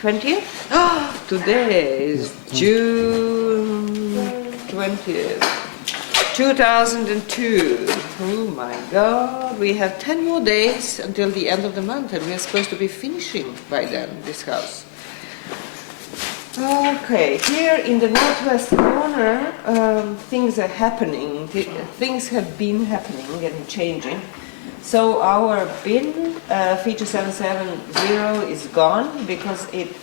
20th? Today is June 20th, 2002. Oh my God, we have 10 more days until the end of the month and we are supposed to be finishing by then, this house. Okay, here in the northwest corner, things are happening. Things have been happening and changing. So our bin, feature 770, is gone because it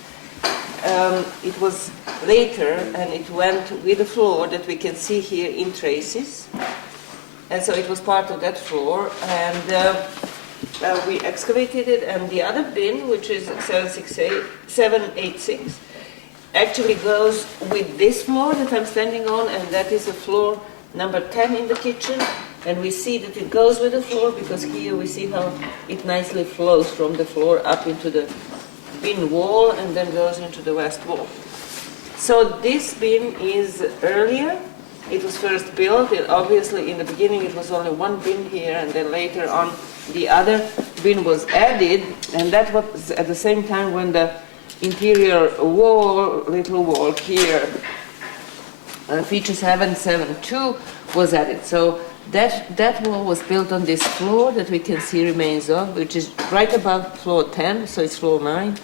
was later and it went with the floor that we can see here in traces. And so it was part of that floor, and we excavated it, and the other bin, which is 786, actually goes with this floor that I'm standing on, and that is the floor number 10 in the kitchen. And we see that it goes with the floor because here we see how it nicely flows from the floor up into the bin wall and then goes into the west wall. So this bin is earlier. It was first built. Obviously in the beginning it was only one bin here, and then later on the other bin was added, and that was at the same time when the interior wall, little wall here, feature 772 was added. So that wall was built on this floor that we can see remains of, which is right above floor 10, so it's floor 9.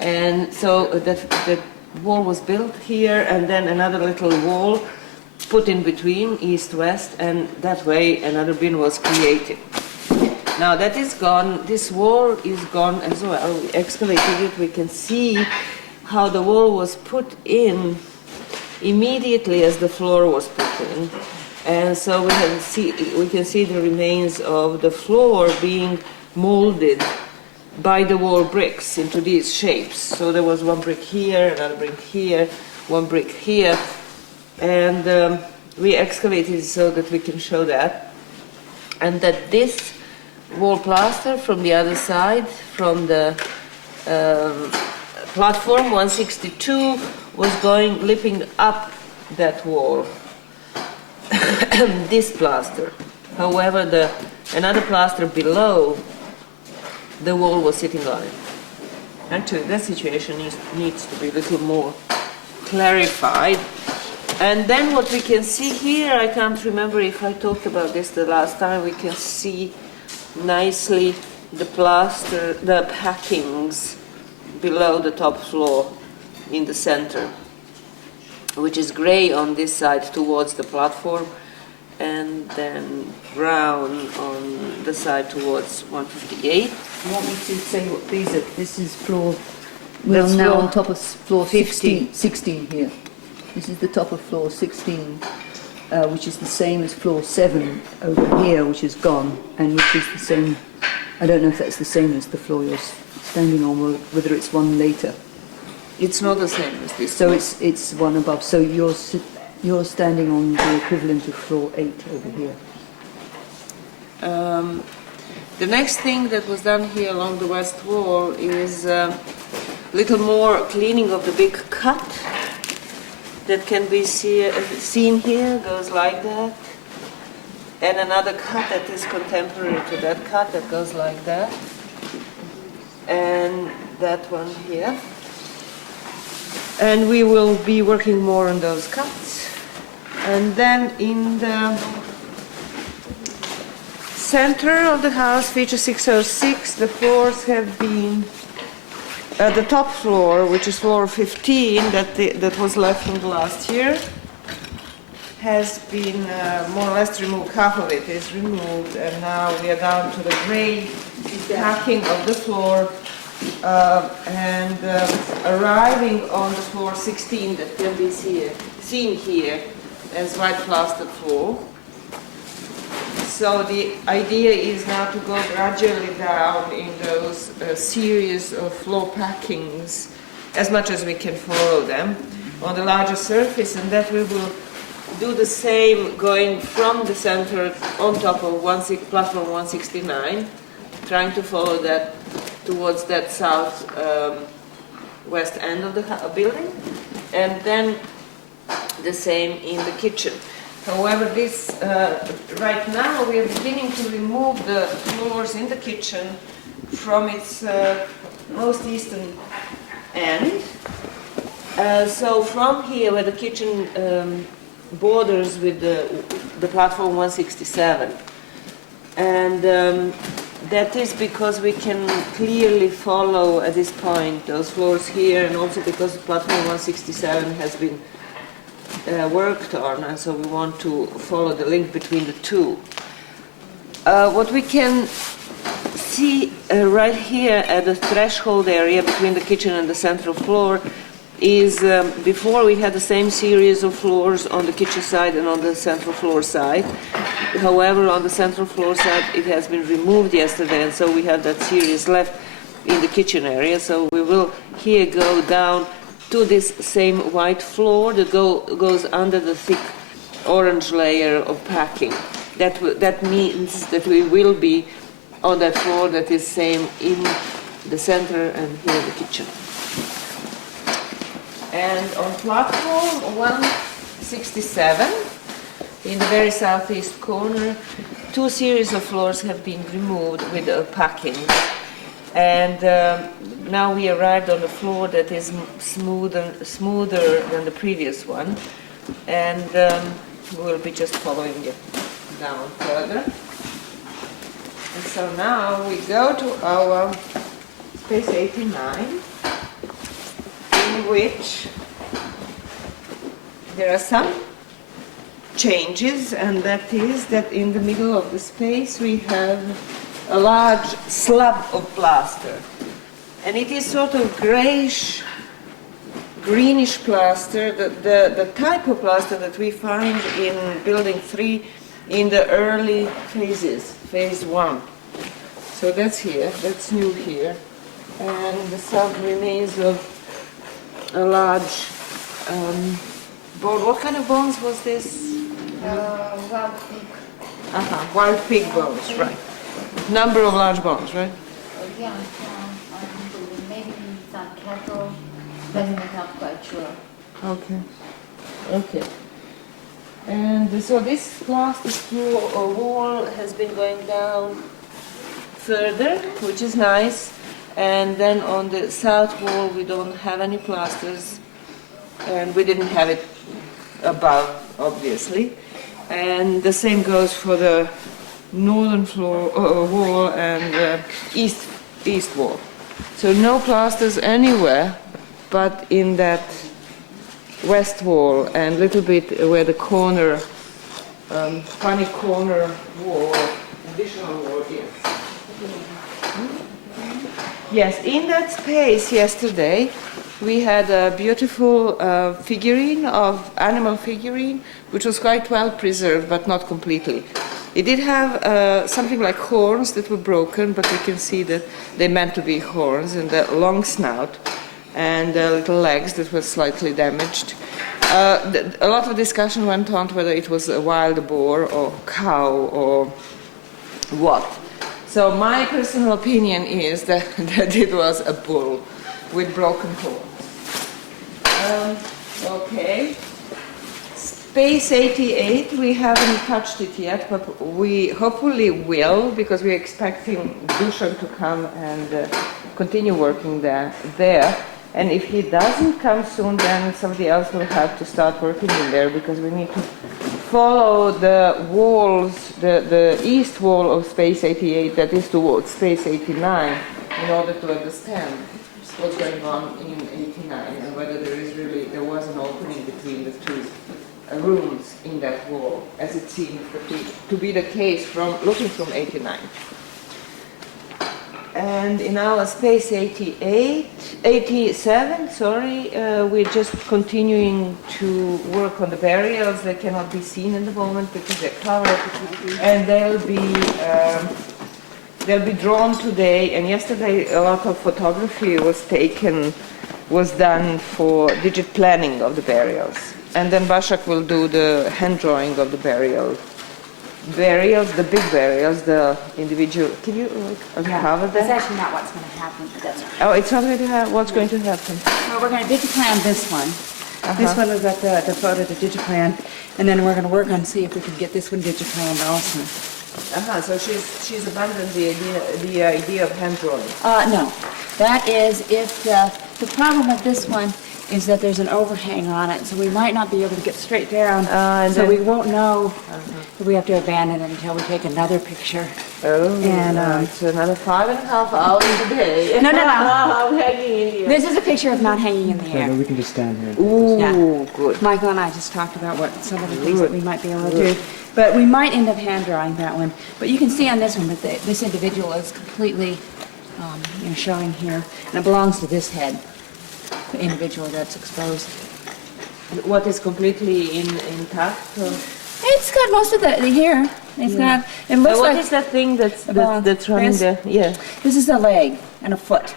And so that wall was built here, and then another little wall put in between, east-west, and that way another bin was created. Now that is gone, this wall is gone as well. We excavated it, we can see how the wall was put in immediately as the floor was put in. And so we can see the remains of the floor being molded by the wall bricks into these shapes. So there was one brick here, another brick here, one brick here, and we excavated it so that we can show that. And that this wall plaster from the other side, from the platform 162, was going lipping up that wall. This plaster. However, another plaster below the wall was sitting on it. Actually, that situation needs to be a little more clarified. And then what we can see here, I can't remember if I talked about this the last time, we can see nicely the plaster, the packings below the top floor in the center, which is gray on this side towards the platform, and then brown on the side towards 158. You want me to say what these are? This is floor, we're now on top of floor 16 here. This is the top of floor 16, which is the same as floor 7 over here, which is gone, and which is the same, I don't know if that's the same as the floor you're standing on, or whether it's one later. It's not the same as this. So it's one above. So you're standing on the equivalent of floor 8 over here. The next thing that was done here along the west wall is a little more cleaning of the big cut that can be seen here, goes like that, and another cut that is contemporary to that cut that goes like that, and that one here. And we will be working more on those cuts. And then in the center of the house, feature 606, the floors have been, the top floor, which is floor 15, that was left from the last year, has been more or less removed. Half of it is removed, and now we are down to the gray packing of the floor, and arriving on the floor 16 that can be seen here as white plastered floor. So the idea is now to go gradually down in those series of floor packings as much as we can follow them on the larger surface, and that we will do the same going from the center on top of platform 169, trying to follow that towards that south west end of the building, and then the same in the kitchen. However, this right now we are beginning to remove the floors in the kitchen from its most eastern end. So from here, where the kitchen borders with the platform 167, and that is because we can clearly follow at this point those floors here, and also because platform 167 has been worked on, and so we want to follow the link between the two. What we can see right here at the threshold area between the kitchen and the central floor is before we had the same series of floors on the kitchen side and on the central floor side. However, on the central floor side it has been removed yesterday, and so we have that series left in the kitchen area. So we will here go down to this same white floor that goes under the thick orange layer of packing. That means that we will be on that floor that is same in the center and here the kitchen. And on platform 167, in the very southeast corner, two series of floors have been removed with packing. And now we arrived on a floor that is smoother than the previous one. And we'll be just following it down further. And so now we go to our space 89. In which there are some changes, and that is that in the middle of the space we have a large slab of plaster, and it is sort of grayish, greenish plaster, the type of plaster that we find in building 3 in the early phases, phase 1. So that's here, that's new here, and some remains of a large bone. What kind of bones was this? Wild pig. Wild pig bones, right. Number of large bones, right? Yeah, maybe some cattle, but I'm not quite sure. Okay. And so this plaster floor or wall has been going down further, which is nice. And then on the south wall we don't have any plasters, and we didn't have it above, obviously. And the same goes for the northern floor wall and east wall. So no plasters anywhere but in that west wall and a little bit where the corner, funny corner wall, additional wall is. Yes, in that space yesterday we had a beautiful animal figurine, which was quite well preserved but not completely. It did have something like horns that were broken, but we can see that they meant to be horns, and a long snout and little legs that were slightly damaged. A lot of discussion went on whether it was a wild boar or cow or what. So my personal opinion is that it was a bull with broken horns. Okay. Space 88, we haven't touched it yet, but we hopefully will, because we're expecting Dusan to come and continue working there. And if he doesn't come soon, then somebody else will have to start working in there, because we need to follow the walls, the east wall of space 88 that is towards space 89 in order to understand what's going on in 89 and whether there was an opening between the two rooms in that wall, as it seems to be the case from looking from 89. And in our space 87, we're just continuing to work on the burials. They cannot be seen in the moment because they're covered, and they'll be drawn today. And yesterday, a lot of photography was done for digit planning of the burials. And then Başak will do the hand drawing of the burials, the big burials, the individual. Can you cover that? That's actually not what's going to happen, but that's right. Oh, it's not going to happen. What's going to happen? Well, we're going to digiplan this one. This one is at the photo to digiplan, and then we're going to work on see if we can get this one digiplanned also. So she's abandoned the idea of hand drawing. No, that is if The problem with this one is that there's an overhang on it, so we might not be able to get straight down. So we won't know that we have to abandon it until we take another picture. Oh, And so another 5.5 hours a day. No. I'm hanging in here. this is a picture of not hanging in the Yeah, air. then we can just stand here. Ooh, Yeah. good. Michael and I just talked about what some of the things that we might be able to do. But we might end up hand drawing that one. But you can see on this one that this individual is completely showing here. And it belongs to this head, the individual that's exposed. What is completely intact? Or? It's got most of the hair. It's got, it looks What like is that thing that's About running this? there? Yeah. this is the leg and a foot.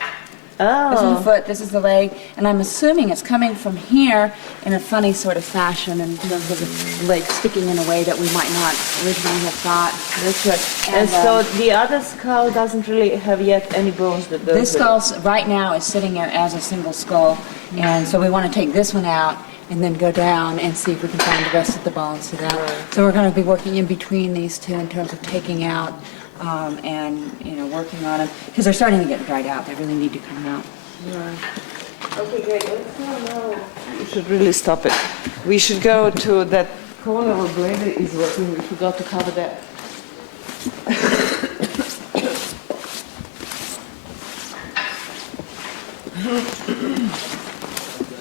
This is the Oh. foot, this is the leg, and I'm assuming it's coming from here in a funny sort of fashion in terms of the leg sticking in a way that we might not originally have thought. That's right. And, And so the other skull doesn't really have yet any bones that go This with it. skull right now is sitting there as a single skull, and so we want to take this one out and then go down and see if we can find the rest of the bones to that. So we're going to be working in between these two in terms of taking out and working on them because they're starting to get dried out. They really need to come out. Okay, great. Let's go now. We should really stop it. We should go to that corner where Brenda is working. We forgot to cover that.